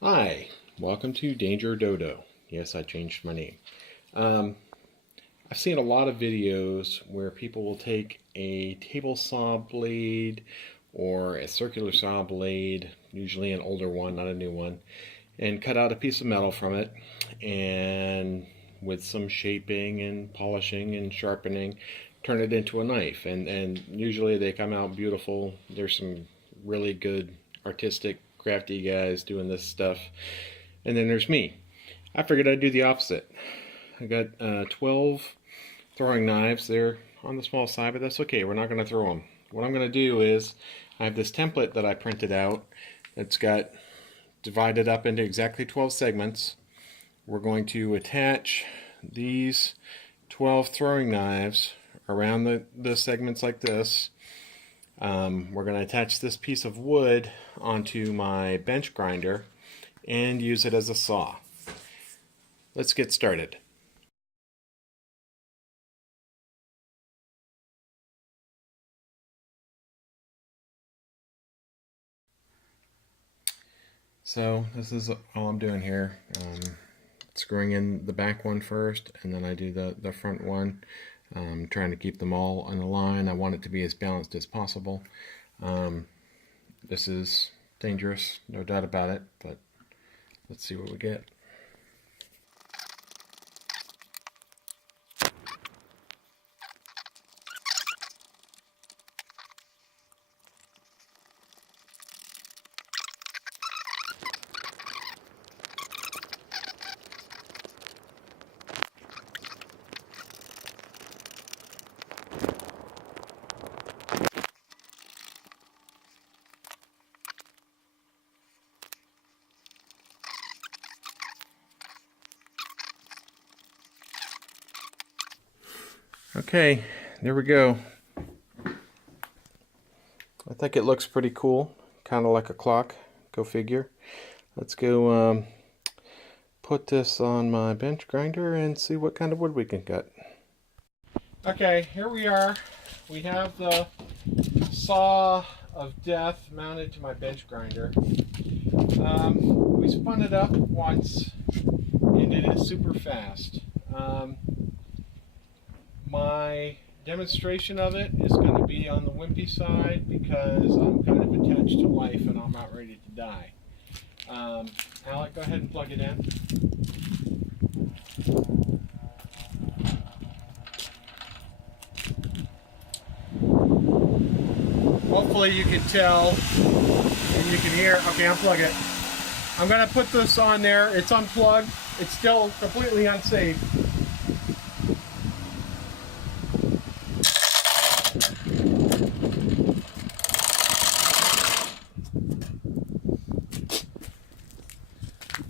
Hi, welcome to Danger Dodo. Yes, I changed my name. Um, I've seen a lot of videos where people will take a table saw blade or a circular saw blade, usually an older one, not a new one, and cut out a piece of metal from it, and with some shaping and polishing and sharpening, turn it into a knife. And usually they come out beautiful. There's some really good artistic crafty guys doing this stuff. And then there's me. I figured I'd do the opposite. I got 12 throwing knives. They're on the small side, but that's okay. We're not going to throw them. What I'm going to do is I have this template that I printed out that's got divided up into exactly 12 segments. We're going to attach these 12 throwing knives around the segments like this. We're going to attach this piece of wood onto my bench grinder and use it as a saw. Let's get started. So this is all I'm doing here. Screwing in the back one first, and then I do the front one. Trying to keep them all on the line. I want it to be as balanced as possible. This is dangerous, no doubt about it, but let's see what we get. Okay, there we go. I think it looks pretty cool, kind of like a clock. Go figure. Let's go put this on my bench grinder and see what kind of wood we can cut. Okay, here we are. We have the saw of death mounted to my bench grinder. We spun it up once and it is super fast. My demonstration of it is going to be on the wimpy side because I'm kind of attached to life and I'm not ready to die. Alec, go ahead and plug it in. Hopefully you can tell and you can hear. Okay, unplug it. I'm going to put this on there. It's unplugged. It's still completely unsafe.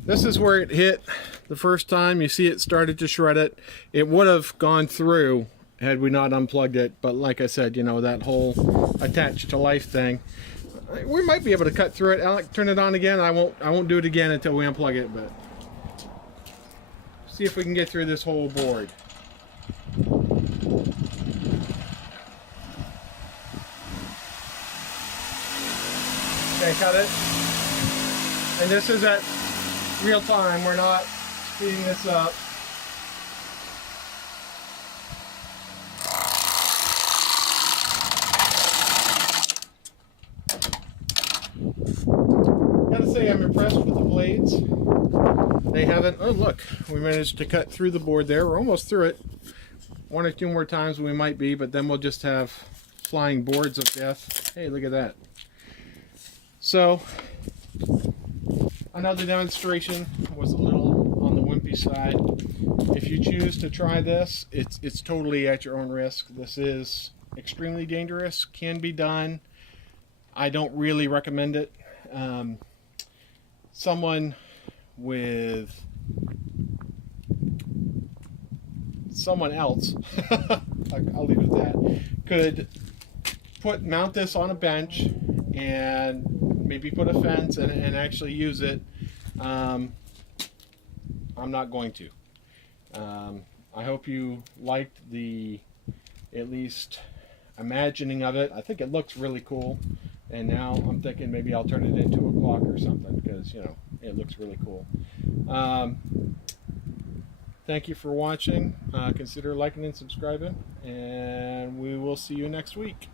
This is where it hit the first time. You see it started to shred it. It would have gone through had we not unplugged it, but like I said, you know, that whole attached to life thing, we might be able to cut through it. Alec, turn it on again. I won't do it again until we unplug it, but see if we can get through this whole board. Okay, cut it. And this is at real time. We're not speeding this up. Gotta say, I'm impressed with the blades. They haven't. Oh, look, we managed to cut through the board there. We're almost through it. One or two more times we might be, but then we'll just have flying boards of death. Hey, look at that. So, another demonstration was a little on the wimpy side. If you choose to try this, it's totally at your own risk. This is extremely dangerous, can be done. I don't really recommend it. Someone with someone else, I'll leave it at that, could mount this on a bench and maybe put a fence and actually use it. I'm not going to. I hope you liked the, at least, imagining of it. I think it looks really cool. And now I'm thinking maybe I'll turn it into a clock or something because, you know, It looks really cool. Thank you for watching. Consider liking and subscribing, and we will see you next week.